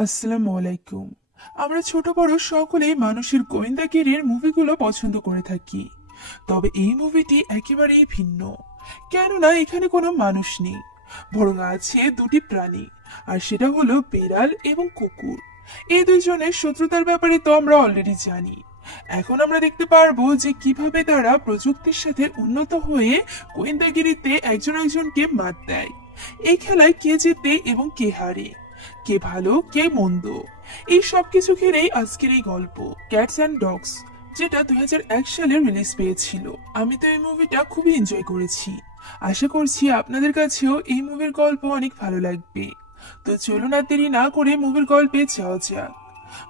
আসসালামু আলাইকুম। আমরা ছোট বড় সকলেই মানুষের গোয়েন্দাগিরির মুভিগুলো পছন্দ করে থাকি, তবে এই মুভিটি একেবারেই ভিন্ন। কেননা এখানে কোনো মানুষ নেই, বরং আছে দুটি প্রাণী, আর সেটা হলো বিড়াল এবং কুকুর। এই দুইজনের শত্রুতার ব্যাপারে তো আমরা অলরেডি জানি। এখন আমরা দেখতে পারবো যে কিভাবে তারা প্রযুক্তির সাথে উন্নত হয়ে গোয়েন্দাগিরিতে একজন একজনকে মাত দেয়। এই খেলায় কে জেতে এবং কে হারে, কে ভালো কে মন্দ, এই সব কিছু ঘিরেই আজকের এই গল্প ক্যাটস অ্যান্ড ডগস, যেটা 2001 সালে রিলিজ পেয়েছিল। আমি তো এই মুভিটা খুবই এনজয় করেছি। আশা করছি আপনাদের কাছেও এই মুভির গল্প অনেক ভালো লাগবে। তো চলুন আর দেরি না করে মুভির গল্পে যাওয়া যাক।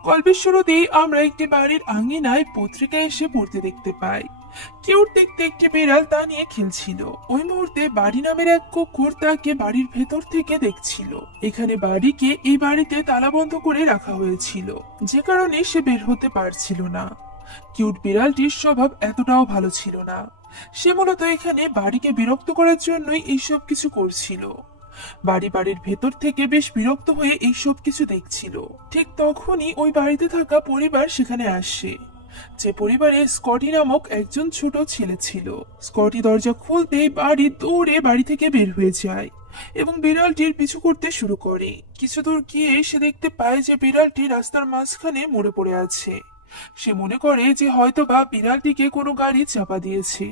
গল্পের শুরুতেই আমরা একটি বাড়ির আঙিনায় পত্রিকা এসে পড়তে দেখতে পাই। কিউট দেখতে একটি বিড়াল তা নিয়ে খেলছিল। ওই মুহূর্তে বাড়ি নামের এক কুকুর তাকে বাড়ির ভেতর থেকে দেখছিল। এখানে বাড়িকে এই বাড়িতে তালাবন্ধ করে রাখা হয়েছিল, যে কারণে সে বের হতে পারছিল না। কিউট বিড়ালটির স্বভাব এতটাও ভালো ছিল না। সে মূলত এখানে বাড়িকে বিরক্ত করার জন্যই এইসব কিছু করছিল। বাড়ির ভেতর থেকে বেশ বিরক্ত হয়ে এইসব কিছু দেখছিল। ঠিক তখনই ওই বাড়িতে থাকা পরিবার সেখানে আসে, যে পরিবারে স্কটি নামক একজন ছোট ছেলে ছিল। স্কটি দরজা খুলতেই বাড়ি দৌড়ে বাড়ি থেকে বের হয়ে যায় এবং বিড়ালটির পিছু করতে শুরু করে। কিছু দূর গিয়ে সে দেখতে পায় যে বিড়ালটি রাস্তার মাঝখানে মরে পড়ে আছে। সে মনে করে যে হয়তোবা বিড়ালটিকে কোনো গাড়ি চাপা দিয়েছে।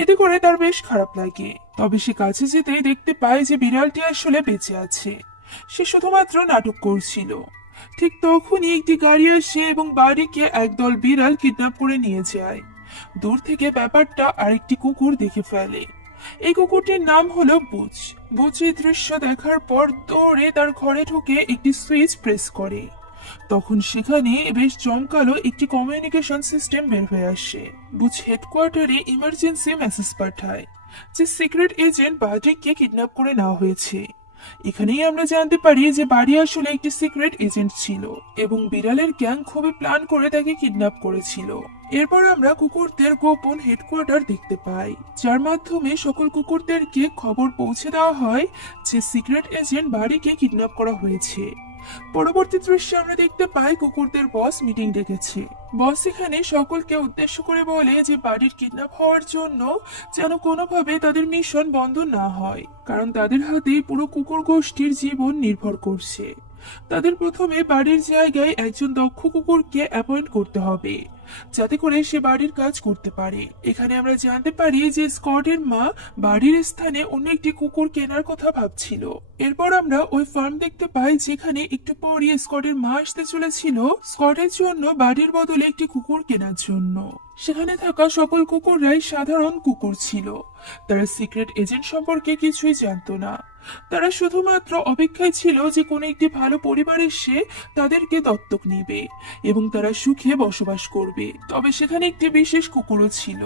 এতে করে তার বেশ খারাপ লাগে। তবে সে কাছে যেতেই দেখতে পায় যে বিড়ালটি আসলে বেঁচে আছে। সে শুধুমাত্র নাটক করছিল। ঠিক তখনই একটি গাড়ি আসে এবং বাড়িকে একদল বিড়াল কিডন্যাপ করে নিয়ে যায়। দূর থেকে ব্যাপারটা আরেকটি কুকুর দেখে ফেলে। এই কুকুরটির নাম হলো বুচ। বুচ এই দৃশ্য দেখার পর দৌড়ে তার ঘরে ঢুকে একটি সুইচ প্রেস করে। তখন সেখানে বেশ জমকালো একটি কমিউনিকেশন সিস্টেম বের হয়ে আসে। বুচ হেডকোয়ার্টারে ইমার্জেন্সি মেসেজ পাঠায় যে সিক্রেট এজেন্ট বাড্রিককে কিডন্যাপ করে নেওয়া হয়েছে। এখানেই আমরা জানতে পারি যে বাড়ি আসলে একটি সিক্রেট এজেন্ট ছিল এবং বিড়ালের গ্যাং খুবই প্ল্যান করে তাকে কিডন্যাপ করেছিল। এরপর আমরা কুকুরদের গোপন হেডকোয়ার্টার দেখতে পাই, যার মাধ্যমে সকল কুকুরদেরকে খবর পৌঁছে দেওয়া হয় যে সিক্রেট এজেন্ট বাড়িকে কিডন্যাপ করা হয়েছে। পরবর্তী দৃশ্যে আমরা দেখতে পাই কুকুরদের বস মিটিং ডেকেছে। বস এখানে সকলকে উদ্দেশ্য করে বলে যে বাড়ির কিডন্যাপ হওয়ার জন্য যেন কোনোভাবে তাদের মিশন বন্ধ না হয়, কারণ তাদের হাতে পুরো কুকুর গোষ্ঠীর জীবন নির্ভর করছে। তাদের প্রথমে বাড়ির জায়গায় একজন দক্ষ কুকুরকে অ্যাপয়েন্ট করতে হবে, যাতে করে সে বাড়ির কাজ করতে পারে। এখানে আমরা জানতে পারি যে স্কটের মা বাড়ির স্থানে অন্য একটি কুকুর কেনার কথা ভাবছিল। এরপর আমরা ওই ফার্ম দেখতে পাই, যেখানে একটু পরই স্কটের মা আসতে চলেছিল স্কটের জন্য বাড়ির বদলে একটি কুকুর কেনার জন্য। সেখানে থাকা সকল কুকুররাই সাধারণ কুকুর ছিল। তারা সিক্রেট এজেন্ট সম্পর্কে কিছুই জানতো না। তারা শুধুমাত্র অপেক্ষায় ছিল যে কোনো একটি ভালো পরিবার এসে তাদেরকে দত্তক নেবে এবং তারা সুখে বসবাস করবে। তবে সেখানে একটি বিশেষ কুকুরও ছিল,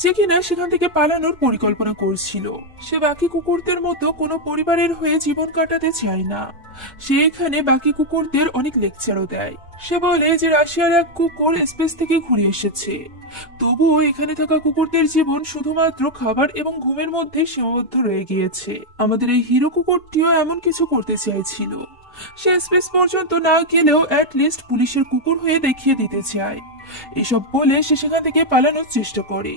যে কিনা সেখান থেকে পালানোর পরিকল্পনা করছিল। সে বাকি কুকুরদের মতো কোনো পরিবারের হয়ে জীবন কাটাতে চায় না। সে এখানে বাকি কুকুরদের অনেক লেকচারও দেয়। সে বলে যে রাশিয়ার এক কুকুর স্পেস থেকে ঘুরে এসেছে, তবুও এখানে থাকা কুকুরদের জীবন শুধুমাত্র খাবার এবং ঘুমের মধ্যে সীমাবদ্ধ রয়ে গিয়েছে। আমাদের এই হিরো কুকুরটিও এমন কিছু করতে চাইছিল। সে স্পেস পর্যন্ত না গেলেও অ্যাটলিস্ট পুলিশের কুকুর হয়ে দেখিয়ে দিতে চায়। এসব বলে সে সেখান থেকে পালানোর চেষ্টা করে,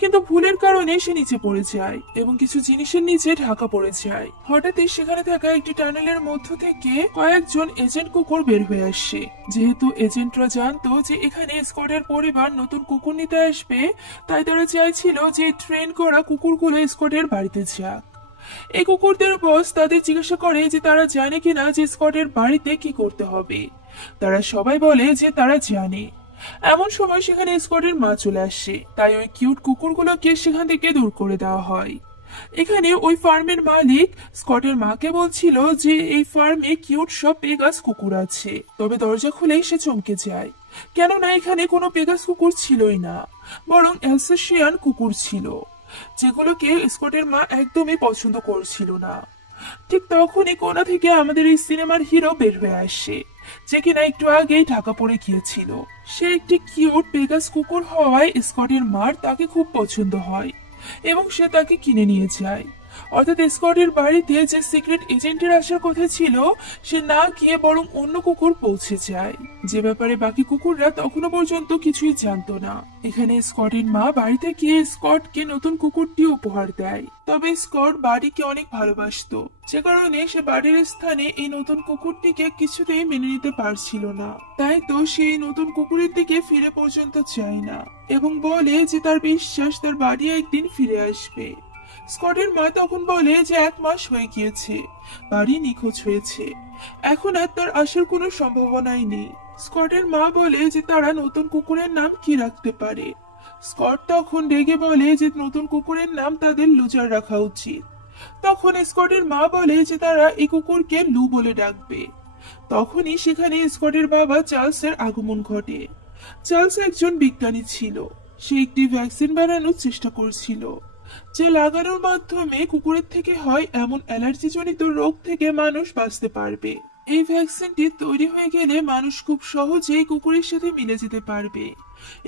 কিন্তু ভুলের কারণে সে নিচে পড়ে যায় এবং কিছু জিনিসের নিচে ঢাকা পড়ে যায়। হঠাৎই সেখানে থাকা একটি টানেলের মধ্য থেকে কয়েকজন এজেন্ট কুকুর বের হয়ে আসে। যেহেতু এজেন্টরা জানতো যে এখানে স্কটের পরিবার নতুন কুকুর নিতে আসবে, তাই তারা চাইছিল যে ট্রেন করা কুকুরগুলো স্কটের বাড়িতে যাক। এই কুকুরদের বস তাদের জিজ্ঞাসা করে যে তারা জানে কিনা যে স্কটের বাড়িতে কি করতে হবে। তারা সবাই বলে যে তারা জানে। এমন সময় সেখানে স্কটের মা চলে আসে, তাই ওই কিউট কুকুরগুলোকে সেখান থেকে দূর করে দেওয়া হয়। এখানে ওই ফার্মের মালিক স্কটের মাকে বলছিল যে এই ফার্মে কিউট সব পেগাস কুকুর আছে। তবে দরজা খুলেই সে চমকে যায়, কেননা এখানে কোনো পেগাস কুকুর ছিলই না, বরং অ্যালসেশিয়ান কুকুর ছিল, যেগুলোকে স্কটের মা একদমই পছন্দ করছিল না। ঠিক তখনই কোণা থেকে আমাদের এই সিনেমার হিরো বের হয়ে আসে, যে কিনা একটু আগেই ঢাকা পড়ে গিয়েছিল। সে একটি কিউট পেগাস কুকুর হওয়ায় স্কটের মার তাকে খুব পছন্দ হয় এবং সে তাকে কিনে নিয়ে যায়। অর্থাৎ স্কটের বাড়িতে যে সিক্রেট এজেন্টের আসার কথা ছিল সে না গিয়ে বরং অন্য কুকুর পৌঁছে যায়, যে ব্যাপারে বাকি কুকুররা তখনো পর্যন্ত কিছুই জানতো না। এখানে স্কটের মা বাড়িতে গিয়ে স্কটকে নতুন কুকুরটি উপহার দেয়। তবে স্কট বাড়িকে অনেক ভালোবাসতো, যে কারণে সে বাড়ির স্থানে এই নতুন কুকুরটিকে কিছুতেই মেনে নিতে পারছিল না। তাই তো সেই নতুন কুকুরের দিকে ফিরে পর্যন্ত চায় না এবং বলে যে তার বিশ্বাস তার বাড়ি একদিন ফিরে আসবে। স্কটের মা তখন বলে যে 1 মাস হয়ে গিয়েছে, বাড়ি নিখোঁজ হয়েছে, এখন আর তার আসার কোনো সম্ভাবনাই নেই। স্কটের মা বলে যে তারা নতুন কুকুরের নাম কি রাখতে পারে। স্কট তখন রেগে বলে যে নতুন কুকুরের নাম তাদের লুজার রাখা উচিত। তখন স্কটের মা বলে যে তারা এই কুকুরকে লু বলে ডাকবে। তখনই সেখানে স্কটের বাবা চার্লসের আগমন ঘটে। চার্লস একজন বিজ্ঞানী ছিল, সে একটি ভ্যাকসিন বানানোর চেষ্টা করছিল, যা লাগানোর মাধ্যমে কুকুরের থেকে হয় এমন অ্যালার্জিজনিত রোগ থেকে মানুষ বাঁচতে পারবে। এই ভ্যাকসিনটি তৈরি হয়ে গেলে মানুষ খুব সহজেই কুকুরের সাথে মিলে যেতে পারবে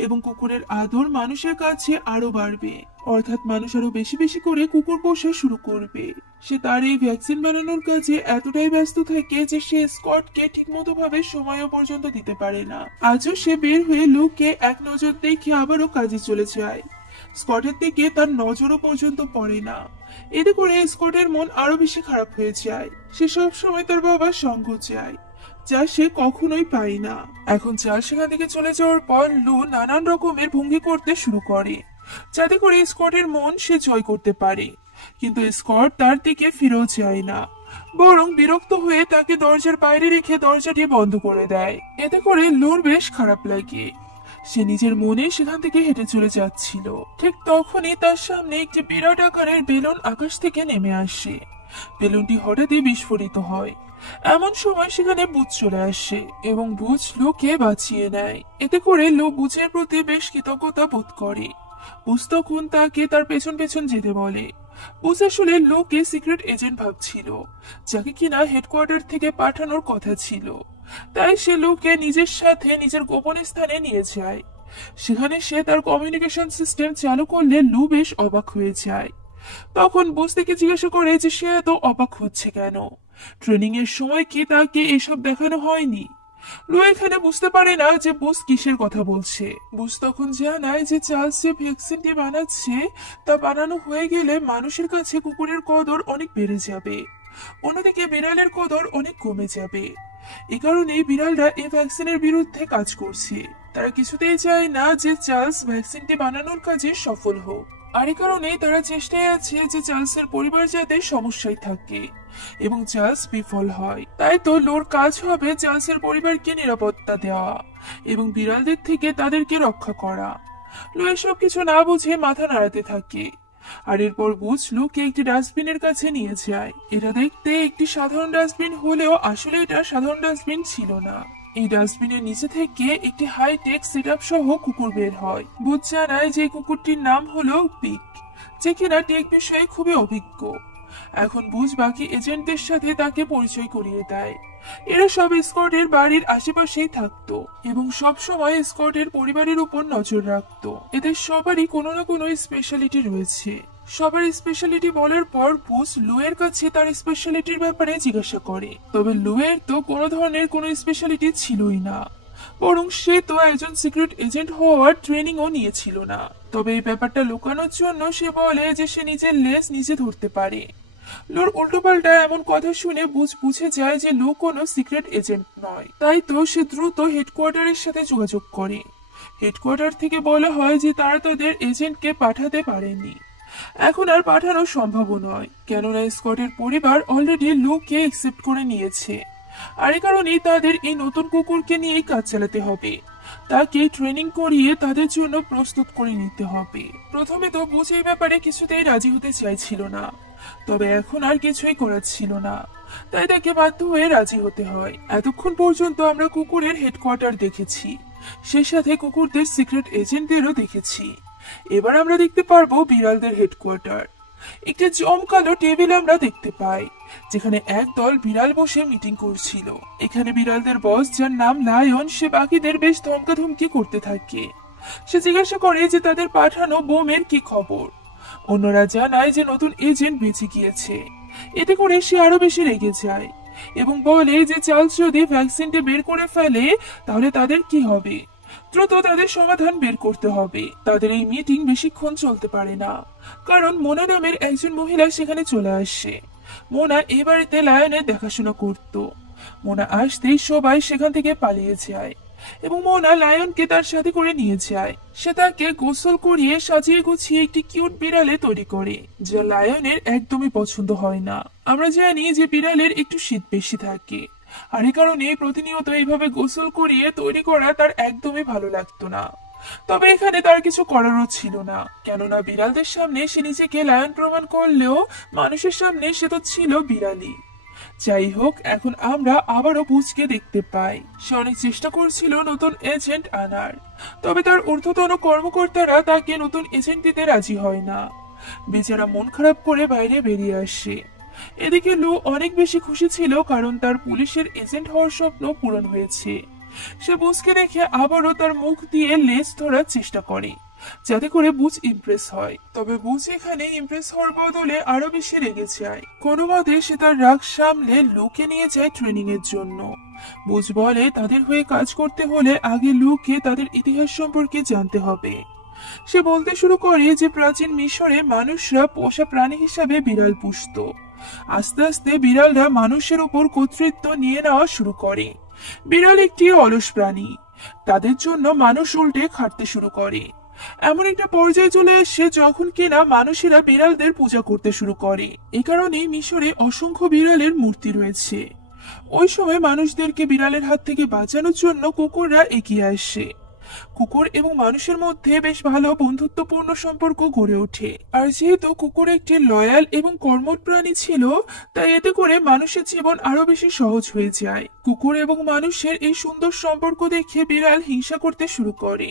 এবং কুকুরের আদর মানুষের কাছে আরো বাড়বে, অর্থাৎ মানুষ আরো বেশি বেশি করে কুকুর পোষা শুরু করবে। সে তার এই ভ্যাকসিন বানানোর কাজে এতটাই ব্যস্ত থাকে যে সে স্কটকে ঠিকমতো ভাবে সময়ও পর্যন্ত দিতে পারে না। আজও সে বের হয়ে লুককে এক নজর দেখে আবারও কাজে চলে যায়। স্কটের দিকে তার নজরও পর্যন্ত পড়ে না। এতে করে স্কটের মন আরো বেশি খারাপ হয়ে যায়। সে সব সময় তার বাবার সঙ্গ চায়, যা সে কখনোই পায় না। এখন চার্লস সেখান থেকে চলে যাওয়ার পর লু নানান রকমের ভঙ্গি করতে শুরু করে, যাতে করে স্কটের মন সে জয় করতে পারে। কিন্তু স্কট তার দিকে ফিরেও যায় না, বরং বিরক্ত হয়ে তাকে দরজার বাইরে রেখে দরজাটি বন্ধ করে দেয়। এতে করে লুর বেশ খারাপ লাগে। সে নিজের মনে সেখান থেকে হেঁটে চলে যাচ্ছিল। ঠিক তখনই তার সামনে একটি বিরাট আকারের বেলুন আকাশ থেকে নেমে আসে। বেলুনটি হঠাৎই বিস্ফোরিত হয়। এমন সময় সেখানে বুচ চলে আসে এবং বুচ লুকে বাঁচিয়ে নেয়। এতে করে লু বুচের প্রতি বেশ কৃতজ্ঞতা বোধ করে। বুচ তখন তাকে তার পেছন পেছন যেতে বলে। বুচ আসলে লুকে সিক্রেট এজেন্ট ভাবছিল, যাকে কিনা হেডকোয়ার্টার থেকে পাঠানোর কথা ছিল। তাই সে লুকে নিজের সাথে নিজের গোপন স্থানে নিয়ে যায়। সেখানে সে তার কমিউনিকেশন সিস্টেম চালু করলে লু বেশ অবাক হয়ে যায়। তখন বুচ থেকে জিজ্ঞাসা করে যে সে এত অবাক হচ্ছে কেন, ট্রেনিং এর সময় কি তাকে এসব দেখানো হয়নি। লু এখানে বুঝতে পারে না যে বুচ কিসের কথা বলছে। বুচ তখন জানায় যে চার্লস যে ভ্যাকসিনটি বানাচ্ছে তা বানানো হয়ে গেলে মানুষের কাছে কুকুরের কদর অনেক বেড়ে যাবে, অন্যদিকে বিড়ালের কদর অনেক কমে যাবে। এ কারণে বিড়ালরা এই ভ্যাকসিনের বিরুদ্ধে কাজ করছে। তারা কিছুতেই চায় না যে চার্লস ভ্যাকসিনটি বানানোর কাজে সফল হোক, আর এ কারণে তারা চেষ্টায় আছে যে চার্লসের পরিবার যাতে সমস্যায় থাকে এবং চার্লস বিফল হয়। তাই তো লোর কাজ হবে চার্লসের পরিবারকে নিরাপত্তা দেওয়া এবং বিড়ালদের থেকে তাদেরকে রক্ষা করা। লো এসব কিছু না বুঝে মাথা নাড়াতে থাকে। আর এরপর বুচ লুকে একটি ডাস্টবিনের কাছে নিয়ে যায়। এটা দেখতে একটি সাধারণ ডাস্টবিন হলেও আসলে এটা সাধারণ ডাস্টবিন ছিল না। এই ডাস্টবিনের নিচে থেকে একটি হাইটেক সেটআপ সহ কুকুর বের হয়। বুচ জানায় যে কুকুরটির নাম হলো পিক, যে কিনা টেক বিষয়ে খুবই অভিজ্ঞ। এখন বুচ বাকি এজেন্টদের সাথে তাকে পরিচয় করিয়ে দেয়। এরা সব স্কটের বাড়ির আশেপাশেই থাকতো এবং সব সময় স্কটের পরিবারের উপর নজর রাখতো। এদের সবারই কোনো না কোনো স্পেশালিটি রয়েছে। সবার স্পেশালিটি বলার পর বুচ লুয়ের কাছে তার স্পেশালিটির ব্যাপারে জিজ্ঞাসা করে। তবে লুয়ের তো কোনো ধরনের কোনো স্পেশালিটি ছিলই না, বরং সে তো একজন সিক্রেট এজেন্ট হওয়ার ট্রেনিংও নিয়েছিল না। তবে এই ব্যাপারটা লুকানোর জন্য সে বলে যে সে নিজের লেজ নিজে ধরতে পারে। লুর উল্টোপাল্টা এমন কথা শুনে বুচ বুঝে যায় যে লু কোনো সিক্রেট এজেন্ট নয়। তাই তো সে দ্রুত হেডকোয়ার্টারের সাথে যোগাযোগ করে। হেডকোয়ার্টার থেকে বলা হয় যে তারা তাদের এজেন্টকে পাঠাতে পারেনি, এখন আর পাঠানো সম্ভব নয়, কেননা স্কটের পরিবার অলরেডি লুকে অ্যাকসেপ্ট করে নিয়েছে। আর এই কারণেই তাদের এই নতুন কুকুরকে নিয়ে কাজ চালাতে হবে, তাকে ট্রেনিং করিয়ে তাদের জন্য প্রস্তুত করে নিতে হবে। প্রথমে তো বুচ এই ব্যাপারে কিছুতেই রাজি হতে চাইছিল না, তবে এখন আর কিছুই করার ছিল না, তাই তাকে বাধ্য হয়ে রাজি হতে হয়। এতক্ষণ পর্যন্ত আমরা কুকুরের হেডকোয়ার্টার দেখেছি, সেই সাথে কুকুরদের সিক্রেট এজেন্টদেরও দেখেছি। এবার আমরা দেখতে পারবো বিড়ালদের হেডকোয়ার্টার। একটি জমকালো টেবিল আমরা দেখতে পাই, যেখানে একদল বিড়াল বসে মিটিং করছিল। এখানে বিড়ালদের বস, যার নাম লায়ন, সে বাকিদের বেশ ধমকাধমকি করতে থাকে। সে জিজ্ঞাসা করে যে তাদের পাঠানো বোমের কি খবর। অন্যরা জানায় যে নতুন এজেন্ট বেঁচে গিয়েছে। এতে করে সে আরো বেশি রেগে যায় এবং বলে যে চার্লস যদি ভ্যাকসিনটা বের করে ফেলে তাহলে তাদের কি হবে। দ্রুত তাদের সমাধান বের করতে হবে। তাদের এই মিটিং বেশিক্ষণ চলতে পারে না, কারণ মোনা নামের একজন মহিলা সেখানে চলে আসে। মোনা এই বাড়িতে লায়নের দেখাশোনা করত। মোনা আসতেই সবাই সেখান থেকে পালিয়ে যায় এবং মোনা লায়নকে তার সাথে করে নিয়ে যায়। সে তাকে গোসল করিয়ে সাজিয়ে গুছিয়ে একটি কিউট বিড়ালে তৈরি করে, যা লায়নের একদমই পছন্দ হয় না। আমরা জানি যে বিড়ালের একটু শীত বেশি থাকে, আর এ কারণে প্রতিনিয়ত এইভাবে গোসল করিয়ে তৈরি করা তার একদমই ভালো লাগতো না। তবে এখানে তার কিছু করারও ছিল না, কেননা বিড়ালদের সামনে সে নিজেকে লায়ন প্রমাণ করলেও মানুষের সামনে সে তো ছিল বিড়ালই। যাই হোক, এখন আমরা আবারও বুঝকে দেখতে পাই। সে অনেক চেষ্টা করছিল নতুন এজেন্ট আনার, তবে তার ঊর্ধ্বতন কর্মকর্তারা তাকে নতুন এজেন্ট দিতে রাজি হয় না। বেচারা মন খারাপ করে বাইরে বেরিয়ে আসে। এদিকে লু অনেক বেশি খুশি ছিল, কারণ তার পুলিশের এজেন্ট হওয়ার স্বপ্ন পূরণ হয়েছে। সে বুঝকে দেখে আবারও তার মুখ দিয়ে লেজ ধরার চেষ্টা করে, যাতে করে বুঝ ইমপ্রেস হয়। তবে বুঝ এখানে ইমপ্রেস হওয়ার বদলে আরো বেশি রেগে যায়। কোনো মতে সে তার রাগ সামলে লুকে নিয়ে যায় ট্রেনিং এর জন্য। বুঝ বলে তাদের হয়ে কাজ করতে হলে আগে লুকে তাদের ইতিহাস সম্পর্কে জানতে হবে। সে বলতে শুরু করে যে প্রাচীন মিশরে মানুষরা পোষা প্রাণী হিসাবে বিড়াল পুষত। আস্তে আস্তে বিড়ালরা মানুষের উপর কর্তৃত্ব নিয়ে নেওয়া শুরু করে। বিড়াল একটি অলস প্রাণী, তাদের জন্য মানুষ উল্টে খাটতে শুরু করে। এমন একটা পর্যায়ে চলে আসে যখন কিনা মানুষেরা বিড়ালদের পূজা করতে শুরু করে। এ কারণে মিশরে অসংখ্য বিড়ালের মূর্তি রয়েছে। ওই সময় মানুষদেরকে বিড়ালের হাত থেকে বাঁচানোর জন্য কুকুররা এগিয়ে আসে। কুকুর এবং মানুষের মধ্যে বেশ ভালো বন্ধুত্বপূর্ণ সম্পর্ক গড়ে ওঠে। আর যেহেতু কুকুর একটি লয়াল এবং কর্মঠ প্রাণী ছিল, তাই এতে করে মানুষের জীবন আরো বেশি সহজ হয়ে যায়। কুকুর এবং মানুষের এই সুন্দর সম্পর্ক দেখে বিড়াল হিংসা করতে শুরু করে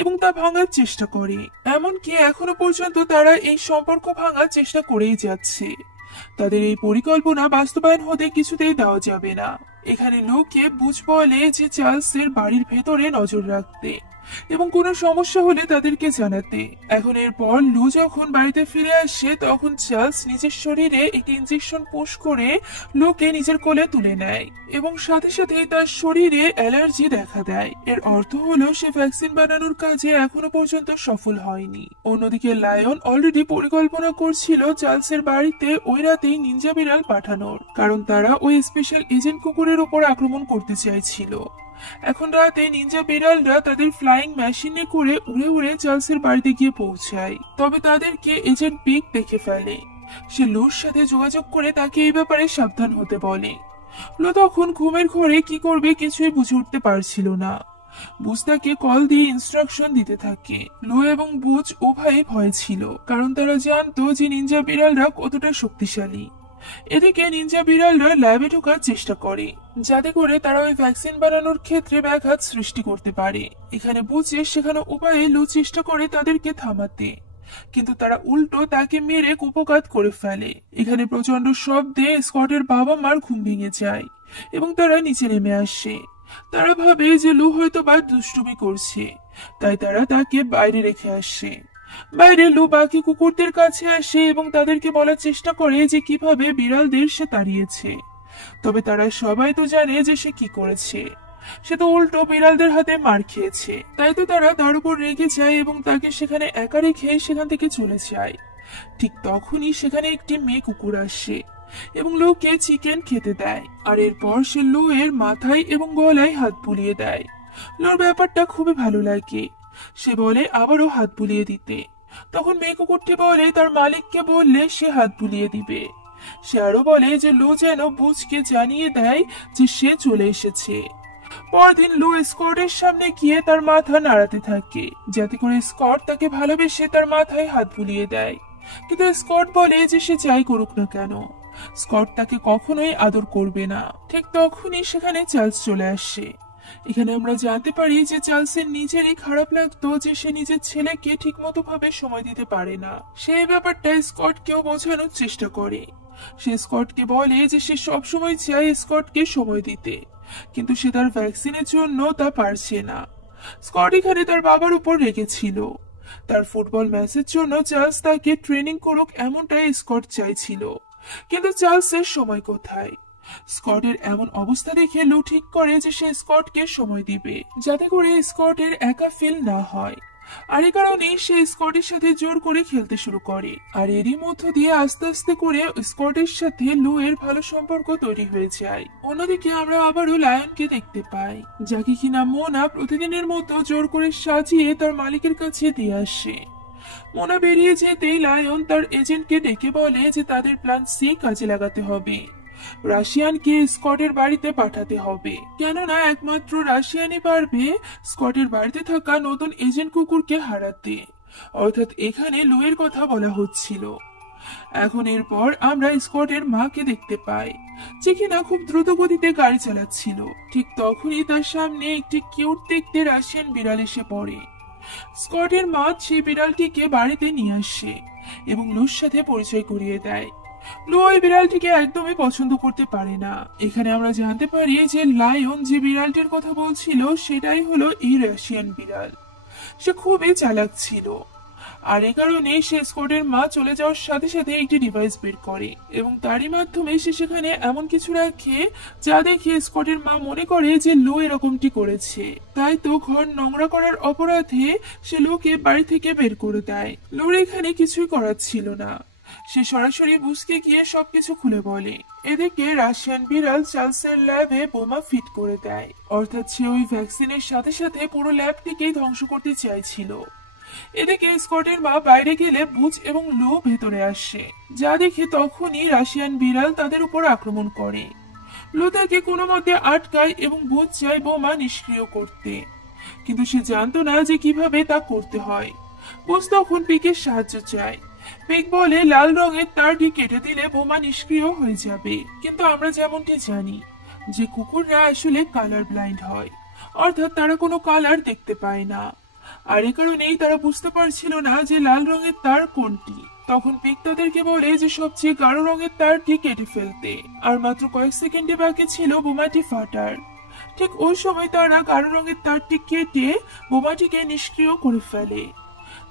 এবং তা ভাঙার চেষ্টা করে। এমনকি এখনো পর্যন্ত তারা এই সম্পর্ক ভাঙার চেষ্টা করেই যাচ্ছে। তাদের এই পরিকল্পনা বাস্তবায়ন হতে কিছুতেই দেওয়া যাবে না। এখানে লোকে বুঝ বলে যে চার্লসের বাড়ির ভেতরে নজর রাখতে এবং কোনো সমস্যা হলে তাদেরকে জানাতে। এখন এরপর লু যখন বাড়িতে ফিরে আসে, তখন চার্লস নিজের শরীরে একটি ইনজেকশন পুশ করে লুকে নিজের কোলে তুলে নেয় এবং সাথে সাথে তার শরীরে অ্যালার্জি দেখা দেয়। এর অর্থ হলো সে ভ্যাকসিন বানানোর কাজে এখনো পর্যন্ত সফল হয়নি। অন্যদিকে লায়ন অলরেডি পরিকল্পনা করছিল চার্লসের বাড়িতে ওই রাতেই নিনজা বিড়াল পাঠানোর, কারণ তারা ওই স্পেশাল এজেন্ট কুকুরের উপর আক্রমণ করতে চাইছিল। এখন রাতে নিনজা বিড়ালরা তাদের ফ্লাইং মেশিনে করে উড়ে উড়ে চার্লসের বাড়িতে গিয়ে পৌঁছায়। তবে তাদেরকে এজেন্ট পিক দেখে ফেলে। সে লুর সাথে যোগাযোগ করে তাকে এই ব্যাপারে সাবধান হতে বলে। লো তখন ঘুমের ঘরে কি করবে কিছুই বুঝে উঠতে পারছিল না। বুঝ তাকে কল দিয়ে ইনস্ট্রাকশন দিতে থাকে। লো এবং বুঝ উভয়ে ভয়ে ছিল, কারণ তারা জানতো যে নিনজা বিড়ালরা কতটা শক্তিশালী। এদিকে নিনজা বিড়ালরা ল্যাবে ঢোকার চেষ্টা করে, যাতে করে তারা ওই ভ্যাকসিন বানানোর ক্ষেত্রে ব্যাঘাত সৃষ্টি করতে পারে। এখানে বুঝে সেখানে উপায়ে লু চেষ্টা করে তাদেরকে থামাতে, কিন্তু তারা উল্টো তাকে মেরে কুপঘাত করে ফেলে। এখানে প্রচন্ড শব্দে স্কটের বাবা মার ঘুম ভেঙে যায় এবং তারা নিচে নেমে আসে। তারা ভাবে যে লু হয়তো বা দুষ্টুমি করছে, তাই তারা তাকে বাইরে রেখে আসে। বাইরে লু বাকি কুকুরদের কাছে আসে এবং তাদেরকে বলার চেষ্টা করে যে কিভাবে বিড়ালদের সে তাড়িয়েছে। তবে তারা সবাই তো জানে যে সে কি করেছে। সে তো উল্টো বিড়ালদের হাতে মার খেয়েছে। তাই তো তারা তার উপর রেগে যায় এবং তাকে সেখানে একা রেখে সেখান থেকে চলে যায়। ঠিক তখনই সেখানে একটি মেয়ে কুকুর আসে এবং লুকে চিকেন খেতে দেয়, আর এরপর সে লু এর মাথায় এবং গলায় হাত বুলিয়ে দেয়। লুর ব্যাপারটা খুবই ভালো লাগে। সে বলে আবারও হাত বুলিয়ে দিতে। তখন মেয়ে কুকুরটি বলে তার মালিককে বললে সে হাত বুলিয়ে দিবে। সে আরো বলে যে লু যেন বুঝকে জানিয়ে দেয় যে সে চলে এসেছে। পরদিন লু স্কটের সামনে গিয়ে তার মাথা নাড়াতে থাকে, যাতে করে স্কট তাকে ভালোবেসে তার মাথায় হাত বুলিয়ে দেয়। কিন্তু স্কট বলে যে সে যাই করুক না কেন, স্কট তাকে কখনোই আদর করবে না। ঠিক তখনই সেখানে চার্লস চলে আসে। এখানে আমরা জানতে পারি যে চার্লসের নিজেরই খারাপ লাগতো যে সে নিজের ছেলেকে ঠিক মতো ভাবে সময় দিতে পারে না। সেই ব্যাপারটা স্কটকেও বোঝানোর চেষ্টা করে। সে স্কটকে বলে যে সে সবসময় চায় স্কটকে সময় দিতে, কিন্তু সে তার ভ্যাকসিনের জন্য তা পারছে না। স্কট এখানে তার বাবার উপর রেগেছিল। তার ফুটবল ম্যাচের জন্য চার্লস তাকে ট্রেনিং করুক এমনটাই স্কট চাইছিল, কিন্তু চার্লসের সময় কোথায়। স্কটের এমন অবস্থা দেখে লু ঠিক করে যে সে স্কটকে সময় দিবে, যাতে করে স্কটের একা ফিল না হয়। আর এই কারণে সে স্কটের সাথে জোর করে খেলতে শুরু করে, আর এরই মধ্য দিয়ে আস্তে আস্তে করে স্কটের সাথে লু এর ভালো সম্পর্ক তৈরি হয়ে যায়। অন্যদিকে আমরা আবারও লায়নকে দেখতে পাই, যাকে কিনা মোনা প্রতিদিনের মতো জোর করে সাজিয়ে তার মালিকের কাছে দিয়ে আসে। মোনা বেরিয়ে যেতেই লায়ন তার এজেন্টকে ডেকে বলে যে তাদের প্ল্যান সি কাজে লাগাতে হবে, রাশিয়ানকে স্কটের বাড়িতে পাঠাতে হবে, কেননা একমাত্র রাশিয়ানই পারবে স্কটের বাড়িতে থাকা নতুন এজেন্ট কুকুরকে হারাতে। অর্থাৎ এখানে লুয়ের কথা বলা হচ্ছিল। এখন এরপর আমরা স্কটের মাকে দেখতে পাই, যে কিনা খুব দ্রুত গতিতে গাড়ি চালাচ্ছিল। ঠিক তখনই তার সামনে একটি কিউট দেখতে রাশিয়ান বিড়াল এসে পড়ে। স্কটের মা সেই বিড়ালটিকে বাড়িতে নিয়ে আসে এবং লুর সাথে পরিচয় করিয়ে দেয়। লু ওই বিড়ালটিকে একদমই পছন্দ করতে পারে না। এখানে আমরা জানতে পারি যে লায়ন যে বিড়ালটির কথা বলছিল সেটাই হলো এই রাশিয়ান বিড়াল। সে খুবই চালাক ছিল, আর এ কারণে সে স্কটের মা চলে যাওয়ার সাথে সাথে একটি ডিভাইস বের করে এবং তারই মাধ্যমে সে সেখানে এমন কিছু রাখে যা দেখে স্কটের মা মনে করে যে লু এরকমটি করেছে। তাই তো ঘর নোংরা করার অপরাধে সে লুকে বাড়ি থেকে বের করে দেয়। লুর এখানে কিছুই করার ছিল না, সে সরাসরি বুসকে গিয়ে সবকিছু খুলে বলে। এদিকে রাশিয়ান বিড়াল চার্লসের ল্যাবে বোমা ফিট করে দেয়, অর্থাৎ সে ওই ভ্যাকসিনের সাথে সাথে পুরো ল্যাবটিকেই ধ্বংস করতে চাইছিল। এদিকে স্কটের মা বাইরে গেলে বুচ এবং লু ভেতরে আসে, যা দেখে তখনই রাশিয়ান বিড়াল তাদের উপর আক্রমণ করে। লু তাকে কোনো মতে আটকায় এবং বুচ চায় বোমা নিষ্ক্রিয় করতে, কিন্তু সে জানতো না যে কিভাবে তা করতে হয়। বুচ তখন পিকের সাহায্য চায়। পিক বলে লাল রঙের তারটি কেটে দিলে বোমা নিষ্ক্রিয় হয়ে যাবে, কিন্তু আমরা যেমনটি জানি যে কুকুররা আসলে কালার ব্লাইন্ড হয়, অর্থাৎ তারা কোনো কালার দেখতে পায় না, আর এ কারণেই তারা বুঝতে পারছিল না যে লাল রঙের তার কোনটি। তখন পিক তাদেরকে বলে যে সবচেয়ে গাঢ় রঙের তারটি কেটে ফেলতে, আর মাত্র কয়েক সেকেন্ডে বাকি ছিল বোমাটি ফাটার। ঠিক ওই সময় তারা গাঢ় রঙের তারটি কেটে বোমাটিকে নিষ্ক্রিয় করে ফেলে।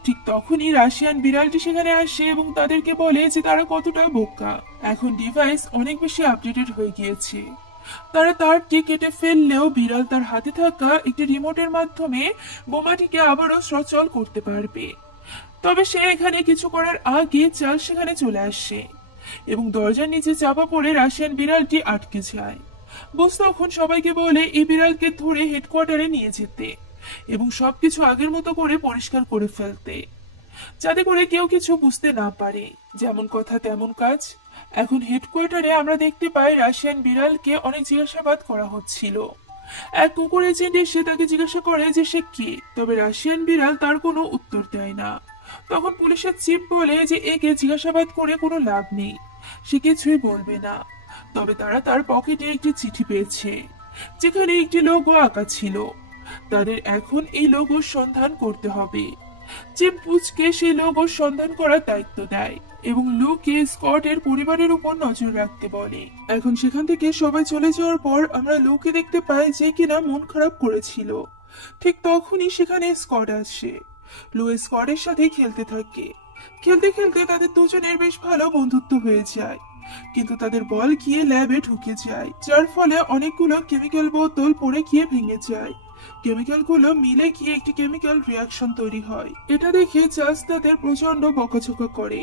ঠিক তখনই রাশিয়ান বিড়ালটি সেখানে আসে এবং তাদেরকে বলে যে তারা কতটা বোকা। এখন ডিভাইস অনেক বেশি আপডেটেড হয়ে গিয়েছে। তারা তারটি কেটে ফেললেও বিড়াল তার হাতে থাকা একটি রিমোটের মাধ্যমে বোমাটিকে আবারও সচল করতে পারবে। তবে সে এখানে কিছু করার আগে চার্লস সেখানে চলে আসে এবং দরজার নিচে চাপা পড়ে রাশিয়ান বিড়ালটি আটকে যায়। বুঝ তখন সবাইকে বলে এই বিড়ালকে ধরে হেডকোয়ার্টারে নিয়ে যেতে এবং সবকিছু আগের মতো করে পরিষ্কার করে ফেলতে, যাতে করে কেউ কিছু বুঝতে না পারে। যেমন কথা তেমন কাজ। এখন হেডকোয়ার্টারে আমরা দেখতে পাই রাশিয়ান বিড়ালকে অনেক জিজ্ঞাসাবাদ করা হচ্ছিল। এক কুকুর এজেন্ট এসে তাকে জিজ্ঞাসা করে যে সে কে, তবে রাশিয়ান বিড়াল তার কোনো উত্তর দেয় না। তখন পুলিশের চিফ বলে যে একে জিজ্ঞাসাবাদ করে কোনো লাভ নেই, সে কিছুই বলবে না। তবে তারা তার পকেটে একটি চিঠি পেয়েছে, যেখানে একটি লোগো আঁকা ছিল। তাদের এখন এই লোগোর সন্ধান করতে হবে। চিফ বুচকে সেই লোগোর সন্ধান করার দায়িত্ব দেয় এবং লুকে স্কটের পরিবারের উপর নজর রাখতে বলে। এখন সেখান থেকে সবাই চলে যাওয়ার পর আমরা লুকে দেখতে পাই যে কিনা মন খারাপ করেছিল। ঠিক তখনই সেখানে স্কট আসে। লু স্কটের সাথে খেলতে থাকে। খেলতে খেলতে তাদের দুজনের বেশ ভালো বন্ধুত্ব হয়ে যায়, কিন্তু তাদের বল গিয়ে ল্যাবে ঢুকে যায়, যার ফলে অনেকগুলো কেমিক্যাল বোতল পড়ে গিয়ে ভেঙে যায়। কেমিক্যালগুলো মিলে গিয়ে একটি কেমিক্যাল রিয়াকশন তৈরি হয়। এটা দেখে চার্লস তাদের প্রচন্ড বকাঝকা করে,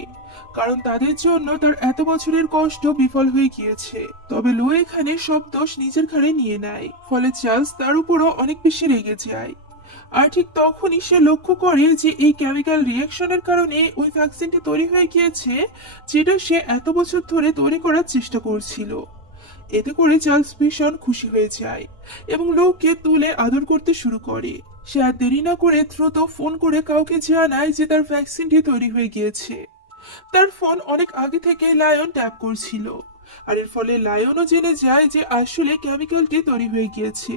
কারণ তাদের জন্য তার এত বছরের কষ্ট বিফল হয়ে গিয়েছে। তবে লু এখানে সব দোষ নিজের ঘাড়ে নিয়ে নেয়, ফলে চার্লস তার উপরও অনেক বেশি রেগে যায়। আর ঠিক তখনই সে লক্ষ্য করে যে এই কেমিক্যাল রিয়াকশনের কারণে ওই ভ্যাকসিনটি তৈরি হয়ে গিয়েছে, যেটা সে এত বছর ধরে তৈরি করার চেষ্টা করছিল। এতে করে চার্লস ভীষণ খুশি হয়ে যায় এবং লুকে তুলে আদর করতে শুরু করে। সে আর দেরি না করে দ্রুত ফোন করে কাউকে জানায় যে তার ভ্যাকসিনটি তৈরি হয়ে গিয়েছে। তার ফোন অনেক আগে থেকে লায়ন ট্যাপ করছিল, আর এর ফলে লায়নও জেনে যায় যে আসলে কেমিক্যালটি তৈরি হয়ে গিয়েছে।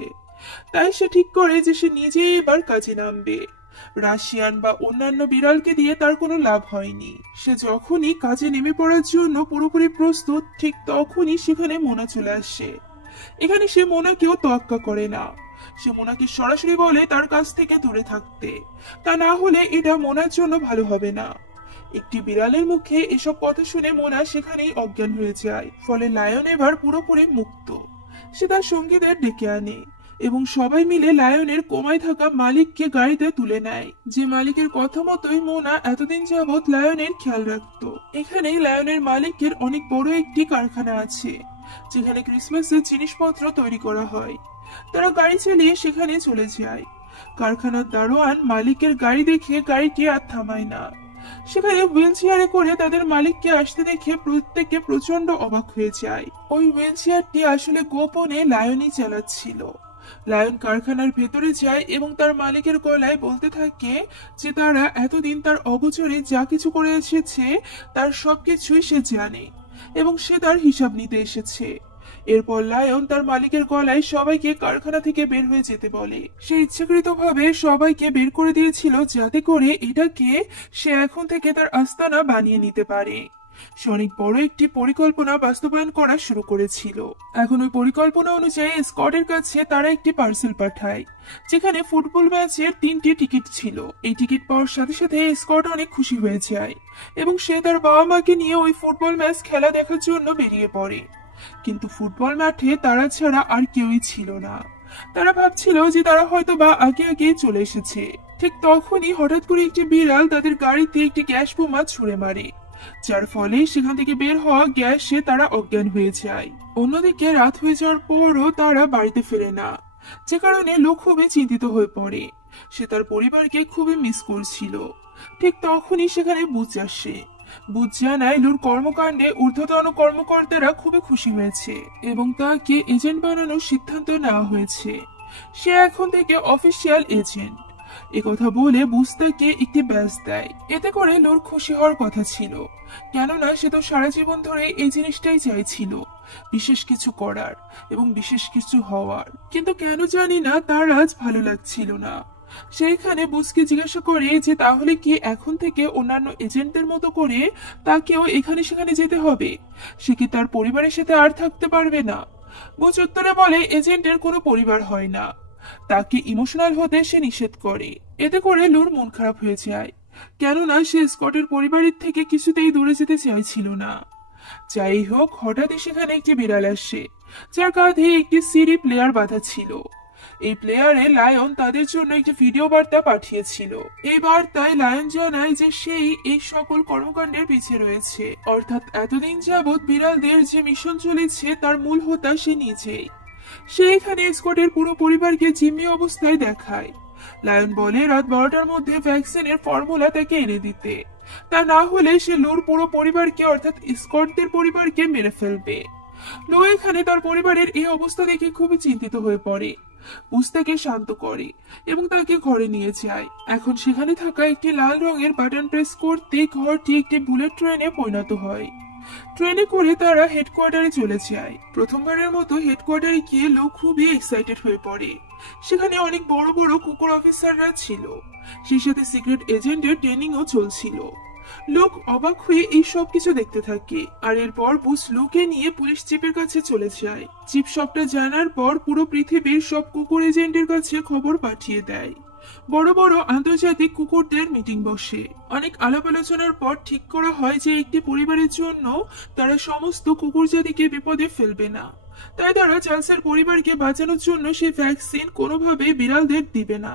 তাই সে ঠিক করে যে সে নিজেই এবার কাজে নামবে। রাশিয়ান বা অন্যান্য বিড়ালকে দিয়ে তার কোনো লাভ হয়নি। সে যখনই কাজে নেমে পড়ার জন্য পুরোপুরি প্রস্তুত, ঠিক তখনই সেখানে মোনা চলে আসে। এখানে সে মোনাকেও তোয়াক্কা করে না সে মোনাকে সরাসরি বলে তার কাছ থেকে দূরে থাকতে, তা না হলে এটা মোনার জন্য ভালো হবে না। একটি বিড়ালের মুখে এসব কথা শুনে মোনা সেখানেই অজ্ঞান হয়ে যায়। ফলে লায়ন এবার পুরোপুরি মুক্ত। সে তার সঙ্গীদের ডেকে আনে এবং সবাই মিলে লায়নের কোমায় থাকা মালিককে গাড়িতে তুলে নেয়, যে মালিকের কথা মতোই মোনা এতদিন যাবৎ লায়নের খেয়াল রাখতো। এখানেই লায়নের মালিকের অনেক বড় একটি কারখানা আছে, যেখানে ক্রিসমাসের জিনিসপত্র তৈরি করা হয়। তারা গাড়ি চালিয়ে সেখানে চলে যায়। কারখানার দারোয়ান মালিকের গাড়ি দেখে গাড়িটি আর থামায় না। সেখানে হুইল চেয়ারে করে তাদের মালিককে আসতে দেখে প্রত্যেকে প্রচন্ড অবাক হয়ে যায়। ওই হুইল চেয়ারটি আসলে গোপনে লায়নই চালাচ্ছিল। লায়ন কারখানার ভেতরে যায় এবং তার মালিকের গলায় বলতে থাকে যে তারা এতদিন তার অগোচরে যা কিছু করে এসেছে তার সবকিছুই সে জানে এবং সে তার হিসাব নিতে এসেছে। এরপর লায়ন তার মালিকের গলায় সবাইকে কারখানা থেকে বের হয়ে যেতে বলে। সে ইচ্ছাকৃতভাবে সবাইকে বের করে দিয়েছিল যাতে করে এটাকে সে এখন থেকে তার আস্তানা বানিয়ে নিতে পারে। সে অনেক বড় একটি পরিকল্পনা বাস্তবায়ন করা শুরু করেছিল। এখন ওই পরিকল্পনা অনুযায়ী স্কটের কাছে তারা একটি পার্সেল পাঠায়, যেখানে ফুটবল ম্যাচের 3টি টিকিট ছিল। এই টিকিট পাওয়ার সাথে সাথে স্কট অনেক খুশি হয়ে যায় এবং সে তার বাবা মাকে নিয়ে ওই ফুটবল ম্যাচ খেলা দেখার জন্য বেরিয়ে পড়ে। কিন্তু ফুটবল মাঠে তারা ছাড়া আর কেউই ছিল না। তারা ভাবছিল যে তারা হয়তো বা আগে আগে চলে এসেছে। ঠিক তখনই হঠাৎ করে একটি বিড়াল তাদের গাড়িতে একটি গ্যাস বোমা ছুড়ে মারে, যার ফলে সেখান থেকে বের হওয়া গ্যাসে তারা অজ্ঞান হয়ে যায়। অন্যদিকে রাত হয়ে যাওয়ার পরও তারা বাড়িতে ফেরে না, যে কারণে লোক খুবই চিন্তিত হয়ে পড়ে। সে তার পরিবারকে খুবই মিস করছিল। ঠিক তখনই সেখানে বুঝ আসে। বুঝ জানায় লুর কর্মকাণ্ডে ঊর্ধ্বতন কর্মকর্তারা খুবই খুশি হয়েছে এবং তাকে এজেন্ট বানানোর সিদ্ধান্ত নেওয়া হয়েছে। সে এখন থেকে অফিসিয়াল এজেন্ট। একথা বলে বুঝ তাকে একটি ব্যাজ দেয়। এতে করে লুর খুশি হওয়ার কথা ছিল, কেননা সে তো সারা জীবন ধরে এই জিনিসটাই চাইছিল, বিশেষ কিছু করার এবং বিশেষ কিছু হওয়ার। কিন্তু কেন জানি না তার আজ ভালো লাগছিল না। সেইখানে বুঝকে জিজ্ঞাসা করে যে তাহলে কি এখন থেকে অন্যান্য এজেন্টদের মতো করে তাকেও এখানে সেখানে যেতে হবে? সে কি তার পরিবারের সাথে আর থাকতে পারবে না? বুঝ উত্তরে বলে এজেন্টের কোনো পরিবার হয় না, তাকে ইমোশনাল হতে সে নিষেধ করে। এতে করে লুর মন খারাপ হয়ে যায়, কেননা সে স্কটের পরিবারের থেকে কিছুতেই দূরে যেতে চাইছিল না। যাই হোক, হঠাৎই সেখানে একটি বিড়াল আসে, যার কাঁধে একটি সিডি প্লেয়ার বাঁধা ছিল। এই প্লেয়ারে লায়ন তাদের জন্য একটি ভিডিও বার্তা পাঠিয়েছিল। এই বার্তায় লায়ন জানায় যে সেই এই সকল কর্মকাণ্ডের পিছিয়ে রয়েছে, অর্থাৎ এতদিন যাবৎ বিড়ালদের যে মিশন চলেছে তার মূল হোতা সে নিজেই। সে এখানে স্কটের পুরো পরিবারকে জিম্মি অবস্থায় দেখায়। লায়ন বলে রাত 12টার মধ্যে ভ্যাকসিনের ফর্মুলা তাকে এনে দিতে, তা না হলে সে লুর পুরো পরিবারকে অর্থাৎ স্কটদের পরিবারকে মেরে ফেলবে। লু এখানে তার পরিবারের এই অবস্থা দেখে খুবই চিন্তিত হয়ে পড়ে। বুঝ তাকে শান্ত করে এবং তাকে ঘরে নিয়ে যায়। এখন সেখানে থাকা একটি লাল রঙের বাটন প্রেস করতে ঘরটি একটি বুলেট ট্রেনে পরিণত হয়। ট্রেনে করে তারা হেডকোয়ার্টারে চলে যায়। প্রথমবারের মতো হেডকোয়ার্টারে গিয়ে লোক খুবই এক্সাইটেড হয়ে পড়ে। সেখানে অনেক বড় বড় কুকুর অফিসাররা ছিল, সেই সাথে সিক্রেট এজেন্টের ট্রেনিংও চলছিল। লোক অবাক হয়ে এই সব কিছু দেখতে থাকে। আর এরপর বুঝ লুকে নিয়ে পুলিশ চিফের কাছে চলে যায়। চিফ সবটা জানার পর পুরো পৃথিবীর সব কুকুর এজেন্টের কাছে খবর পাঠিয়ে দেয়। বড় বড় আন্তর্জাতিক কুকুরদের মিটিং বসে। অনেক আলাপ আলোচনার পর ঠিক করা হয় যে একটি পরিবারের জন্য তারা সমস্ত কুকুর জাতিকে বিপদে ফেলবে না, তাই তারা চার্লসের পরিবারকে বাঁচানোর জন্য সেই ভ্যাকসিন কোনোভাবে বিড়ালদের দিবে না।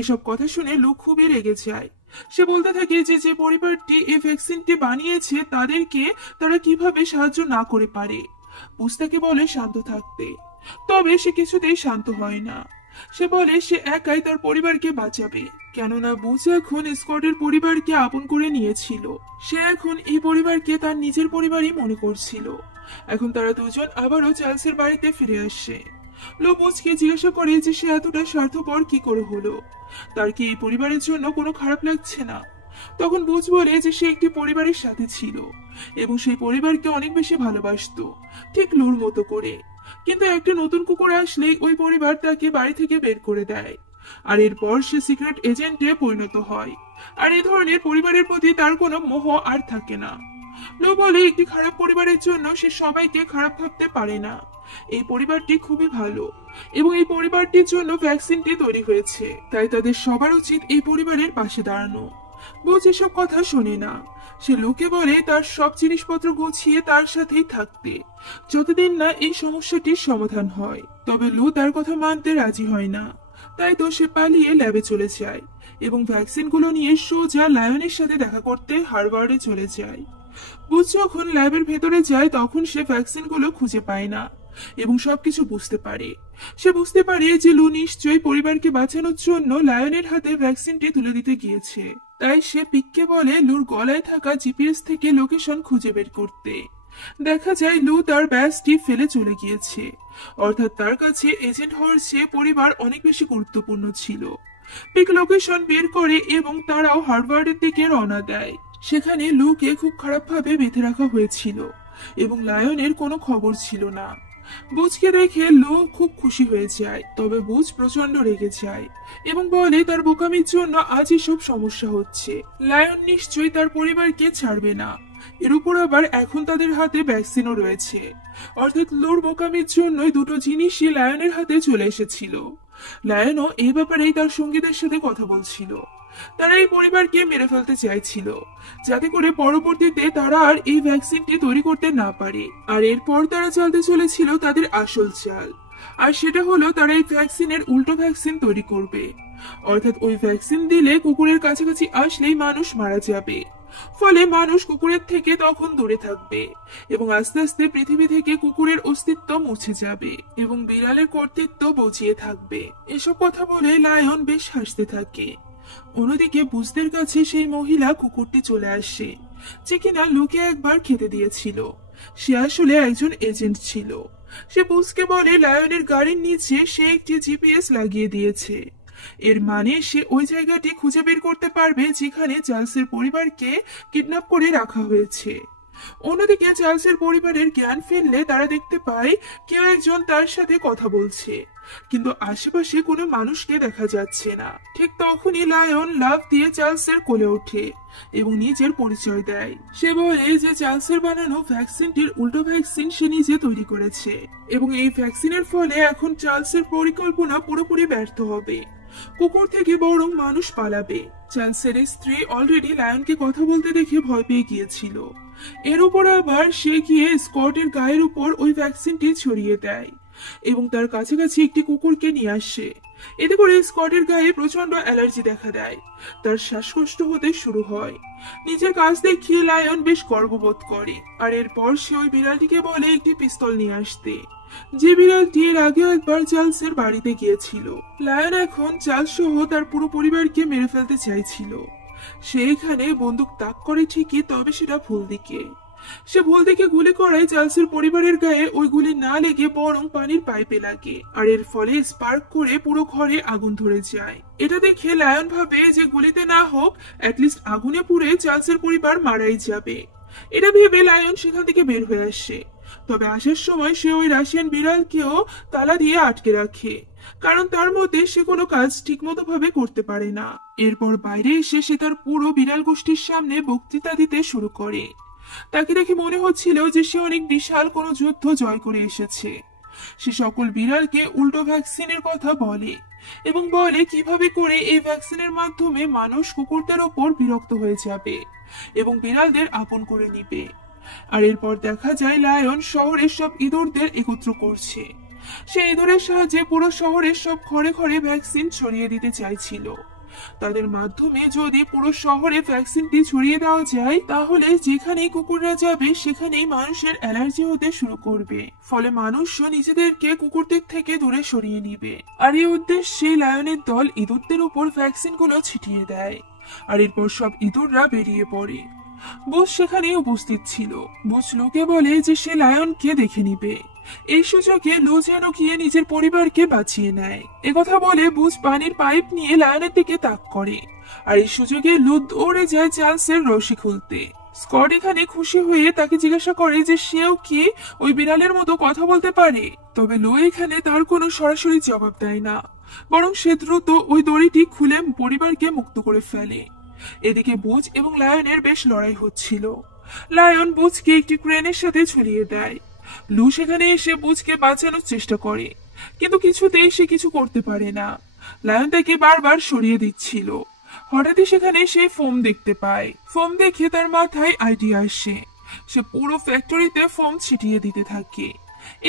এসব কথা শুনে লোক খুবই রেগে যায়। সে বলতে থাকে যে যে পরিবারটি এই ভ্যাকসিনটি বানিয়েছে তাদেরকে তারা কিভাবে সাহায্য না করে পারে। বুঝ তাকে বলে শান্ত থাকতে, তবে সে কিছুতেই শান্ত হয় না। সে বলে সে একাই তার পরিবারকে বাঁচাবে, কেননা বুঝ এখন স্কটের পরিবারকে আপন করে নিয়েছিল। সে এখন এই পরিবারকে তার নিজের পরিবারই মনে করছিল। এখন তারা দুজন আবারও চার্লসের বাড়িতে ফিরে আসে। লো বুঝকে জিজ্ঞাসা করে যে সে এতটা স্বার্থপর কি করে হলো, তার কি এই পরিবারের জন্য কোনো খারাপ লাগছে না? তখন বুঝ বলে যে সে একটি পরিবারের সাথে ছিল এবং সেই পরিবারকে অনেক বেশি ভালোবাসতো, ঠিক লুর মতো করে। কিন্তু একটা নতুন কুকুর আসলেই ওই পরিবার তাকে বাড়ি থেকে বের করে দেয়। আর এরপর সে সিক্রেট এজেন্টে পরিণত হয়। আর এই ধরনের পরিবারের প্রতি তার কোনো মোহ আর থাকে না। লো বলে একটি খারাপ পরিবারের জন্য সে সবাইকে খারাপ ভাবতে পারে না, এই পরিবারটি খুবই ভালো এবং এই পরিবারটির জন্য ভ্যাকসিনটি তৈরি হয়েছে, তাই তাদের সবার উচিত এই পরিবারের পাশে দাঁড়ানো। বুঝ এসব কথা শোনে না। সে লোকে বলে তার সব জিনিসপত্র গুছিয়ে তার সাথেই থাকতে, যতদিন না এই সমস্যাটির সমাধান হয়। তবে লু তার কথা মানতে রাজি হয় না। তাই তো সে পালিয়ে ল্যাবে চলে যায় এবং ভ্যাকসিনগুলো নিয়ে সোজা লায়নের সাথে দেখা করতে হার্ভার্ডে চলে যায়। বুঝ যখন ল্যাবের ভেতরে যায় তখন সে ভ্যাকসিনগুলো খুঁজে পায় না এবং সবকিছু বুঝতে পারে। সে বুঝতে পারে যে লু নিশ্চয়ই পরিবারকে বাঁচানোর জন্য লায়নের হাতে ভ্যাকসিনটি তুলে দিতে গিয়েছে। তাই সে পিককে বলে লুর গলায় থাকা জিপিএস থেকে লোকেশন খুঁজে বের করতে। দেখা যায় লু তার ব্যাজটি ফেলে চলে গিয়েছে, অর্থাৎ তার কাছে এজেন্ট হওয়ার চেয়ে পরিবার অনেক বেশি গুরুত্বপূর্ণ ছিল। পিক লোকেশন বের করে এবং তারাও হার্ভার্ডের দিকে রওনা দেয়। সেখানে লুকে খুব খারাপভাবে বেঁধে রাখা হয়েছিল এবং লায়নের কোনো খবর ছিল না। বুঝকে দেখে লু খুব খুশি হয়ে যায়, তবে বুঝ প্রচন্ড রেগে যায় এবং বলে তার বোকামির জন্য আজ এসব সমস্যা হচ্ছে। লায়ন নিশ্চয়ই তার পরিবারকে ছাড়বে না। এর উপর আবার এখন তাদের হাতে ভ্যাকসিনও রয়েছে, অর্থাৎ লুর বোকামির জন্যই দুটো জিনিসই লায়নের হাতে চলে এসেছিল। লায়নও এই ব্যাপারেই তার সঙ্গীদের সাথে কথা বলছিল। তারা এই পরিবারকে মেরে ফেলতে চাইছিল, যাতে করে পরবর্তীতে তারা আর এই ভ্যাকসিনটি তৈরি করতে না পারে। আর এরপর তারা চালতে চলেছিল তাদের আসল চাল, আর সেটা হলো তারা এই ভ্যাকসিনের উল্টো ভ্যাকসিন তৈরি করবে। অর্থাৎ ওই ভ্যাকসিন দিলে কুকুরের কাছাকাছি আসলেই মানুষ মারা যাবে, ফলে মানুষ কুকুরের থেকে তখন দূরে থাকবে এবং আস্তে আস্তে পৃথিবী থেকে কুকুরের অস্তিত্ব মুছে যাবে এবং বিড়ালের কর্তৃত্ব বজিয়ে থাকবে। এসব কথা বলে লায়ন বেশ হাসতে থাকে। অন্যদিকে বুঝদের কাছে সেই মহিলা কুকুরটি চলে আসে, যে কিনা লুকে একবার খেতে দিয়েছিল। সে আসলে একজন এজেন্ট ছিল। সে বুঝকে বলে লায়নের গাড়ির নিচে সে একটি জিপিএস লাগিয়ে দিয়েছে। এর মানে সে ওই জায়গাটি খুঁজে বের করতে পারবে যেখানে চার্লসের পরিবারকে কিডন্যাপ করে রাখা হয়েছে। অন্যদিকে চার্লসের পরিবারের জ্ঞান ফিরলে তারা দেখতে পায় কেউ একজন তার সাথে কথা বলছে, কিন্তু আশেপাশে কোনো মানুষকে দেখা যাচ্ছে না। ঠিক তখনই লায়ন লাফ দিয়ে চার্লসের কোলে ওঠে এবং নিজের পরিচয় দেয়। সে বলে যে চার্লসের বানানো ভ্যাকসিনটির উল্টো ভ্যাকসিন সে নিজে তৈরি করেছে এবং এই ভ্যাকসিনের ফলে এখন চার্লসের পরিকল্পনা পুরোপুরি ব্যর্থ হবে। কুকুর থেকে বরং মানুষ পালাবে। চার্লসের স্ত্রী অলরেডি লায়নকে কথা বলতে দেখে ভয় পেয়ে গিয়েছিল। এর উপর আবার সে গিয়ে স্কটের গায়ের উপর ওই ভ্যাকসিনটি ছড়িয়ে দেয় এবং তার কাছাকাছি একটি কুকুরকে নিয়ে আসে। এতে করে স্কটের গায়ে প্রচন্ড অ্যালার্জি দেখা দেয়, তার শ্বাসকষ্ট হতে শুরু হয়। নিজের কাজ দেখিয়ে লায়ন বেশ গর্ববোধ করে, আর এরপর সে ওই বিড়ালটিকে বলে একটি পিস্তল নিয়ে আসতে, যে বিড়ালটি এর আগেও একবার চার্লসের বাড়িতে গিয়েছিল। লায়ন এখন চার্লস সহ তার পুরো পরিবারকে মেরে ফেলতে চাইছিল। সে এখানে বন্দুক তাক করে ঠিকই, তবে সেটা ভুল দিকে। সে ভুল দিকে গুলি করায় চার্লসের পরিবারের গায়ে ওই গুলি না লেগে বরং পানির পাইপে লাগে, আর এর ফলে স্পার্ক করে পুরো ঘরে আগুন ধরে যায়। এটা দেখে লায়ন ভাবে যে গুলিতে না হোক অ্যাটলিস্ট আগুনে পুড়ে চার্লসের পরিবার মারাই যাবে। এটা ভেবে লায়ন সেখান থেকে বের হয়ে আসে, তবে আসার সময় সে ওই রাশিয়ান বিড়ালকেও তালা দিয়ে আটকে রাখে, কারণ তার মতে সে কোনো কাজ ঠিকমতো ভাবে করতে পারে না। এরপর বাইরে এসে সে তার পুরো বিড়াল গোষ্ঠীর সামনে বক্তৃতা দিতে শুরু করে। তাকে দেখে মনে হচ্ছিল যে সে অনেক বিশাল কোনো যুদ্ধ জয় করে এসেছে। সে সকল বিড়ালকে উল্টো ভ্যাকসিনের কথা বলে এবং বলে কিভাবে করে এই ভ্যাকসিনের মাধ্যমে মানুষ কুকুরদের ওপর বিরক্ত হয়ে যাবে এবং বিড়ালদের আপন করে নিবে। আর এরপর দেখা যায় লায়ন শহরের সব ইঁদুরদের একত্র করছে। সে ইঁদুরের সাহায্যে পুরো শহরের সব ঘরে ঘরে ভ্যাকসিন ছড়িয়ে দিতে চাইছিল। তাদের মাধ্যমে যদি পুরো শহরে ভ্যাকসিনটি ছড়িয়ে দেওয়া যায়, তাহলে যেখানেই কুকুররা যাবে সেখানেই মানুষের অ্যালার্জি হতে শুরু করবে, ফলে মানুষও নিজেদেরকে কুকুরদের থেকে দূরে সরিয়ে নিবে। আর এই উদ্দেশ্যে লায়নের দল ইঁদুরদের উপর ভ্যাকসিনগুলো ছিটিয়ে দেয়, আর এরপর সব ইঁদুররা বেরিয়ে পড়ে। বুঝ সেখানে উপস্থিত ছিল। বুঝ লুকে বলে যে সে লায়নকে দেখে নিবে। এই সুযোগে লু যেন গিয়ে নিজের পরিবারকে বাঁচিয়ে নেয়। একথা বলে বুঝ পানির পাইপ নিয়ে লায়নের দিকে তাক করে, আর এই সুযোগে লু দৌড়ে যায় চার্লসের রশি খুলতে। স্কট এখানে খুশি হয়ে তাকে জিজ্ঞাসা করে যে সেও কি ওই বিড়ালের মতো কথা বলতে পারে, তবে লু এখানে তার কোনো সরাসরি জবাব দেয় না, বরং সে দ্রুত ওই দড়িটি খুলে পরিবারকে মুক্ত করে ফেলে। এদিকে বুঝ এবং লায়নের বেশ লড়াই হচ্ছিল। লায়ন বুঝকে একটি ক্রেনের সাথে ঝুলিয়ে দেয়, লু সেখানে এসে বুঝকে বাঁচানোর চেষ্টা করে, কিন্তু কিছুতেই সে কিছু করতে পারে না। লায়ন তাকে বারবার সরিয়ে দিচ্ছিল। হঠাৎই সেখানে সে ফোম দেখতে পায়। ফোম দেখে তার মাথায় আইডিয়া আসে। সে পুরো ফ্যাক্টরিতে ফোম ছিটিয়ে দিতে থাকে।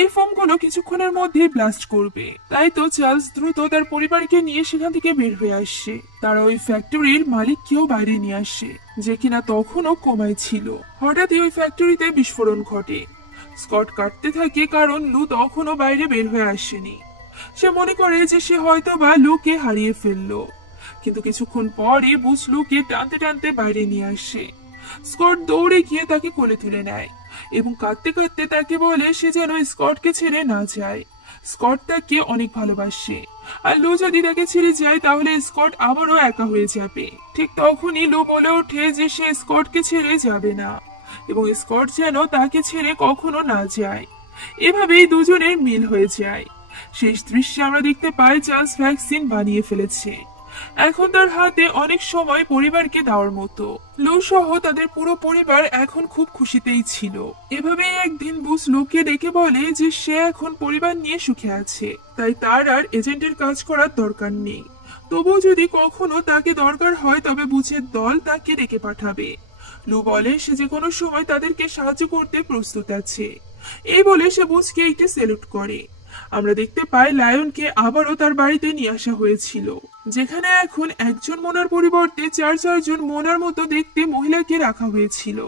এই ফোমগুলো কিছুক্ষণের মধ্যেই ব্লাস্ট করবে। তাই তো চার্লস দ্রুত তার পরিবারকে নিয়ে সেখান থেকে বের হয়ে আসে। তারা ওই ফ্যাক্টরির মালিককেও বাইরে নিয়ে আসে, যে কিনা তখনও কোমায় ছিল। হঠাৎই ওই ফ্যাক্টরিতে বিস্ফোরণ ঘটে। স্কট কাটতে থাকে, কারণ লু তখনও বাইরে বের হয়ে আসেনি। সে মনে করে যে সে হয়তো বা লুকে হারিয়ে ফেললো, কিন্তু কিছুক্ষণ পরই বুস লুকে টানতে টানতে বাইরে নিয়ে আসে। স্কট দৌড়ে গিয়ে তাকে কোলে তুলে নেয় এবং কাঁদতে কাঁদতে তাকে বলে সে যেন স্কটকে ছেড়ে না যায়। স্কট তাকে অনেক ভালোবাসে, আর লু যদি তাকে ছেড়ে যায় তাহলে স্কট আবারও একা হয়ে যাবে। ঠিক তখনই লু বলে ওঠে যে সে স্কটকে ছেড়ে যাবে না এবং স্কট যেন তাকে ছেড়ে কখনো না যায়। এভাবেই দুজনের মিল হয়ে যায়। শেষ দৃশ্যে আমরা দেখতে পাই চার্লস ভ্যাকসিন বানিয়ে ফেলেছে। এখন তার হাতে অনেক সময় পরিবারকে দেওয়ার মতো। লু সহ তাদের পুরো পরিবার এখন খুব খুশিতেই ছিল। এভাবেই একদিন বুস লুকে ডেকে বলে যে সে এখন পরিবার নিয়ে সুখে আছে, তাই তার আর এজেন্টের কাজ করার দরকার নেই। তবুও যদি কখনো তাকে দরকার হয় তবে বুঝের দল তাকে ডেকে পাঠাবে। লু বলে সে যে কোনো সময় তাদেরকে সাহায্য করতে প্রস্তুত আছে। এই বলে সে বুসকে একটি স্যালুট করে। আমরা দেখতে পাই লায়নকে আবারও তার বাড়িতে নিয়ে আসা হয়েছিল, যেখানে এখন একজন মোনার পরিবর্তে 4-4জন মোনার মতো দেখতে মহিলাকে রাখা হয়েছিল,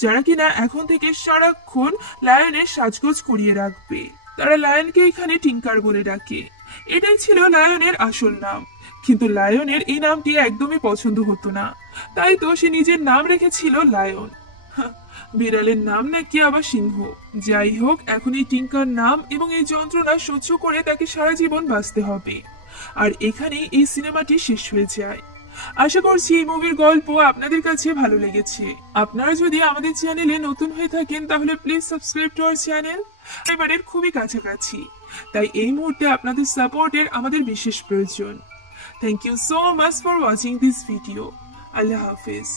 যারা কিনা এখন থেকে সারাক্ষণ লায়নের সাজগোজ করিয়ে রাখবে। তারা লায়নকে এখানে টিঙ্কার বলে ডাকে। এটাই ছিল লায়নের আসল নাম, কিন্তু লায়নের এই নামটি একদমই পছন্দ হতো না। তাই তো সে নিজের নাম রেখেছিল লায়ন। বিড়ালের নাম নাকি আবার সিংহ। যাই হোক, এখন এই টিঙ্কার নাম এবং এই যন্ত্রণা সহ্য করে তাকে সারা জীবন বাঁচতে হবে। আর এখানেই এই সিনেমাটি শেষ হয়ে যায়। আশা করছি এই মুভির গল্প আপনাদের কাছে ভালো লেগেছে। আপনারা যদি আমাদের চ্যানেলে নতুন হয়ে থাকেন তাহলে please subscribe to our channel. এবারের খুবই কাছাকাছি, তাই এই মুহূর্তে আপনাদের সাপোর্টের আমাদের বিশেষ প্রয়োজন। Thank you so much for watching this video. আল্লাহ হাফিজ।